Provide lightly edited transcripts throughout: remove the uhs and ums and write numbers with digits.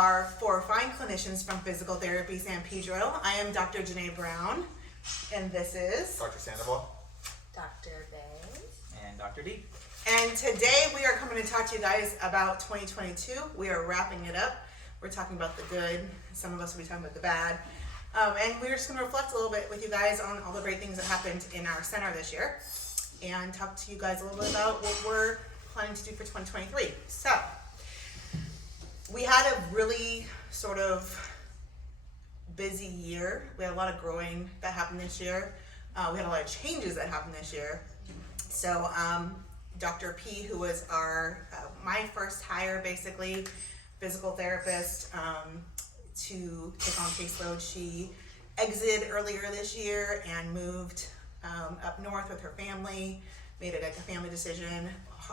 are four fine clinicians from Physical Therapy San Pedro. I am Dr. Janae Brown, and this is Dr. Sandoval. Dr. Bay. And Dr. D. And today we are coming to talk to you guys about 2022. We are wrapping it up. We're talking about the good. Some of us will be talking about the bad. And we're just going to reflect a little bit with you guys on all the great things that happened in our center this year and talk to you guys a little bit about what we're planning to do for 2023. So, we had a really sort of busy year. We had a lot of growing that happened this year. We had a lot of changes that happened this year. So, Dr. P, who was my first hire, basically, physical therapist, to take on caseload. She exited earlier this year and moved up north with her family, made it like a family decision,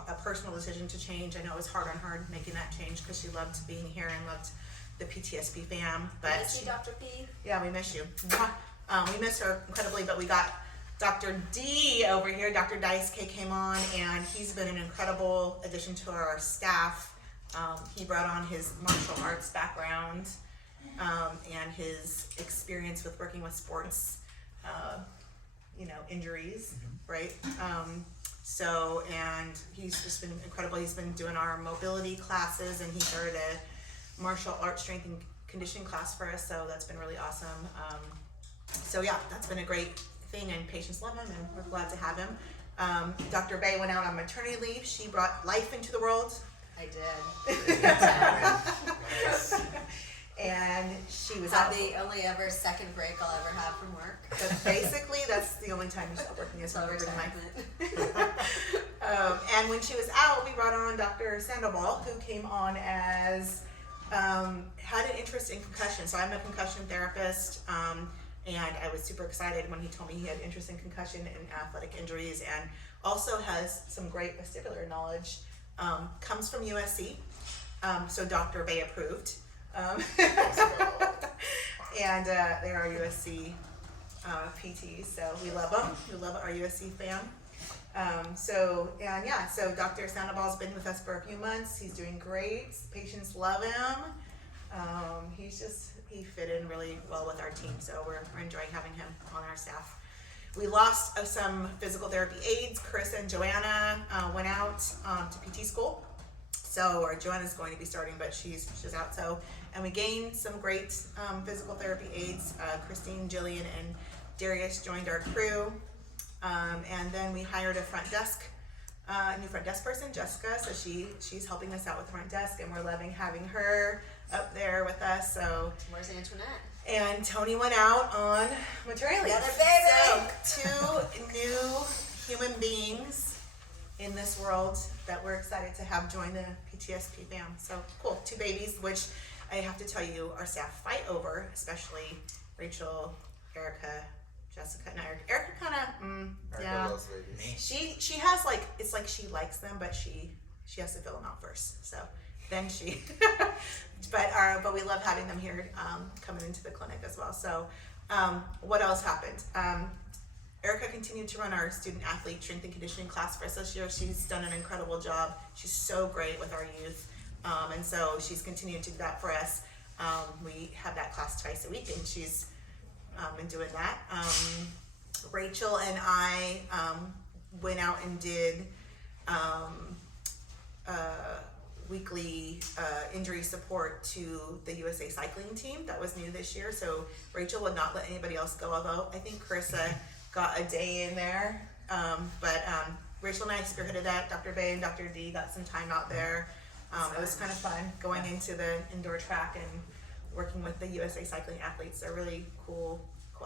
a personal decision to change. I know it was hard on her making that change because she loved being here and loved the PTSP fam. But Miss you, Dr. P. Yeah, we miss you. We miss her incredibly, but we got Dr. D over here. Dr. Daisuke came on, and he's been an incredible addition to our staff. He brought on his martial arts background and his experience with working with sports, injuries, right? And he's just been incredible. He's been doing our mobility classes, and he started a martial arts strength and conditioning class for us, so that's been really awesome. That's been a great thing, and patients love him, and we're glad to have him. Dr. Bay went out on maternity leave. She brought life into the world. I did. Nice. And she was Had out. the only ever second break I'll ever have from work. But basically, that's the only time you stop working is when So you're retirement. And when she was out, we brought on Dr. Sandoval, who came on as had an interest in concussion. So I'm a concussion therapist, and I was super excited when he told me he had interest in concussion and athletic injuries, and also has some great vestibular knowledge. Comes from USC, so Dr. Bay approved. And they are USC PTs, so we love them. We love our USC fam. So Dr. Sandoval's been with us for a few months. He's doing great. Patients love him. He fit in really well with our team, so we're enjoying having him on our staff. We lost some physical therapy aides. Chris and Joanna went out to PT school. So Joanna's going to be starting, but she's out. And we gained some great physical therapy aides. Christine, Jillian, and Darius joined our crew. And then we hired a new front desk person, Jessica. So she's helping us out with the front desk, and we're loving having her up there with us. So Where's Antoinette? and Tony went out on maternity leave. Another baby! So 2 new human beings in this world that we're excited to have join the PTSP fam. So cool, 2 babies, which I have to tell you, our staff fight over, especially Rachel, Erica, Jessica, and Erica kind of, yeah. Loves babies. She has it's like she likes them, but she has to fill them out first. So then she, but we love having them here coming into the clinic as well. So what else happened? Erica continued to run our student athlete strength and conditioning class for us this year. She's done an incredible job. She's so great with our youth. And so she's continued to do that for us. We have that class twice a week, and she's been doing that. Rachel and I went out and did weekly injury support to the USA cycling team. That was new this year. So Rachel would not let anybody else go, although I think Carissa got a day in there. But Rachel and I spearheaded that. Dr. Bay and Dr. D got some time out there. It was kind of fun going into the indoor track and working with the USA cycling athletes. They're really cool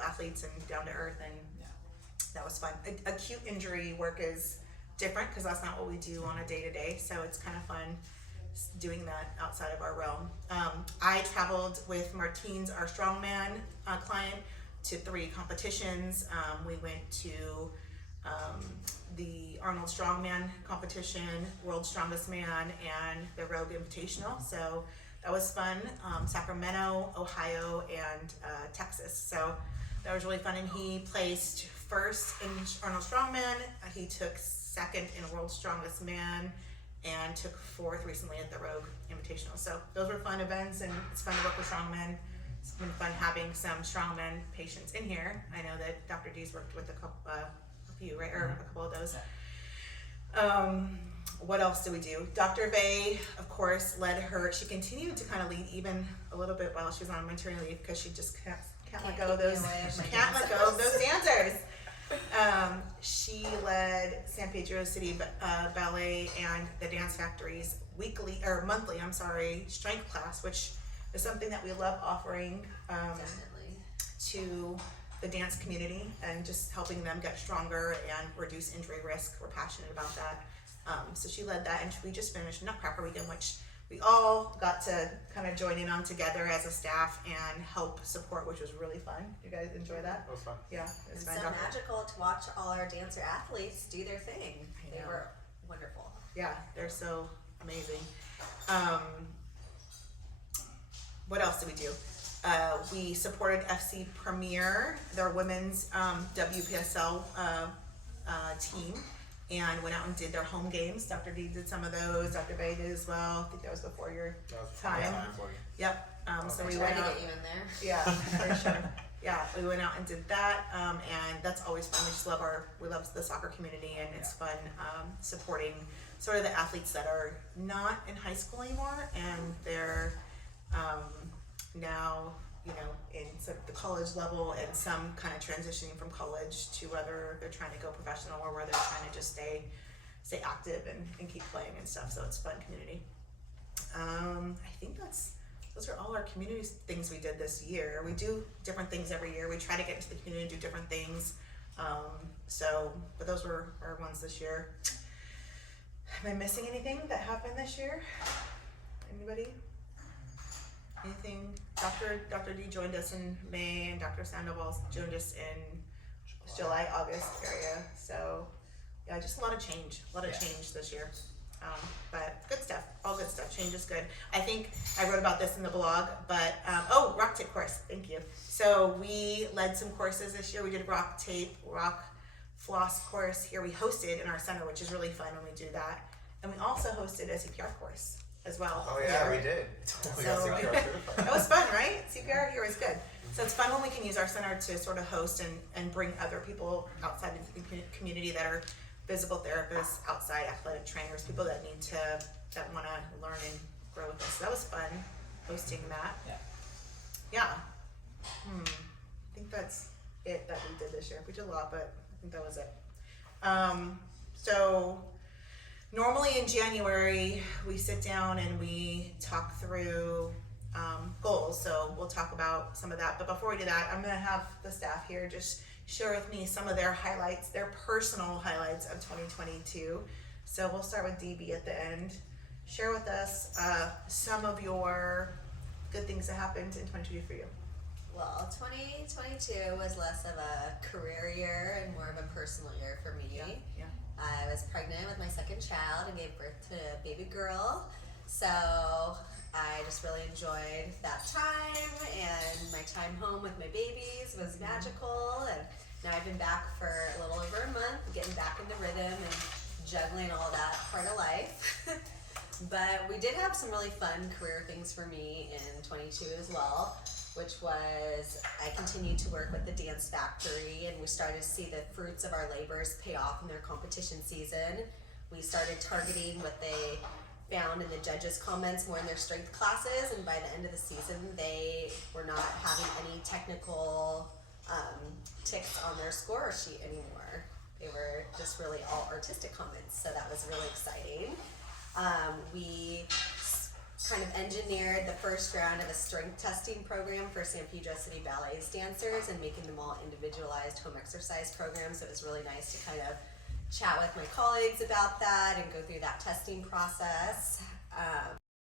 athletes and down to earth, and that was fun. Acute injury work is different because that's not what we do on a day-to-day, so it's kind of fun doing that outside of our realm. I traveled with Martines, our strongman client, to 3 competitions. We went to the Arnold Strongman competition, World's Strongest Man, and the Rogue Invitational. So that was fun. Sacramento, Ohio, and Texas. So that was really fun. And he placed first in Arnold Strongman. He took second in World's Strongest Man, and took 4th recently at the Rogue Invitational. So those were fun events, and it's fun to work with strongmen. It's been fun having some strongman patients in here. I know that Dr. D's worked with a few, right, or a couple of those. What else do we do? Dr. Bay, of course, she continued to kind of lead even a little bit while she was on maternity leave, because she just can't let go of those, can't let go of those dancers. She led San Pedro City Ballet and the Dance Factory's monthly strength class, which is something that we love offering Definitely. to the dance community, and just helping them get stronger and reduce injury risk. We're passionate about that. So she led that, and we just finished Nutcracker Weekend, which we all got to kind of join in on together as a staff and help support, which was really fun. You guys enjoy that? That was fun. Yeah, it It's was so fun. magical to watch all our dancer athletes do their thing. I They know. were wonderful. Yeah, they're so amazing. What else did we do? We supported FC Premier, their women's WPSL team, and went out and did their home games. Dr. D did some of those. Dr. Bay did as well. I think that was before your That was a fun time. for you. Yep. So we Trying went to out. get you in there. Yeah, for sure. Yeah, we went out and did that, and that's always fun. We love the soccer community, and it's fun supporting sort of the athletes that are not in high school anymore, and they're now, in sort of the college level, and some kind of transitioning from college to whether they're trying to go professional or whether they're trying to just stay active and keep playing and stuff. So it's a fun community. I think those are all our community things we did this year. We do different things every year. We try to get into the community and do different things. But those were our ones this year. Am I missing anything that happened this year? Anybody? Anything? Dr. D joined us in May, and Dr. Sandoval joined us in July, August area. So yeah, just a lot of change this year. But good stuff, all good stuff. Change is good. I think I wrote about this in the blog, but rock tape course, thank you. So we led some courses this year. We did rock floss course here. We hosted in our center, which is really fun when we do that. And we also hosted a CPR course as well. Oh yeah, here. we did. We got So CPR certified. that was fun, right? CPR here was good. So it's fun when we can use our center to sort of host and bring other people outside of the community that are physical therapists, outside athletic trainers, people that want to learn and grow with us. So that was fun hosting that. Yeah. I think that's it that we did this year. We did a lot, but I think that was it. So normally in January, we sit down and we talk through goals. So we'll talk about some of that. But before we do that, I'm going to have the staff here just share with me some of their highlights, their personal highlights of 2022. So we'll start with DB at the end. Share with us some of your good things that happened in 2022 for you. Well, 2022 was less of a career year and more of a personal year for me. Yeah. I was pregnant with my second child and gave birth to a baby girl. So I just really enjoyed that time, and my time home with my babies was magical. And now I've been back for a little over a month, getting back into rhythm and juggling all that part of life. But we did have some really fun career things for me in 22 as well, which was I continued to work with the Dance Factory, and we started to see the fruits of our labors pay off in their competition season. We started targeting what they found in the judges' comments more in their strength classes, and by the end of the season they were not having any technical ticks on their score sheet anymore. They were just really all artistic comments, so that was really exciting. We kind of engineered the first round of a strength testing program for San Pedro City Ballet's dancers and making them all individualized home exercise programs. So it was really nice to kind of chat with my colleagues about that and go through that testing process.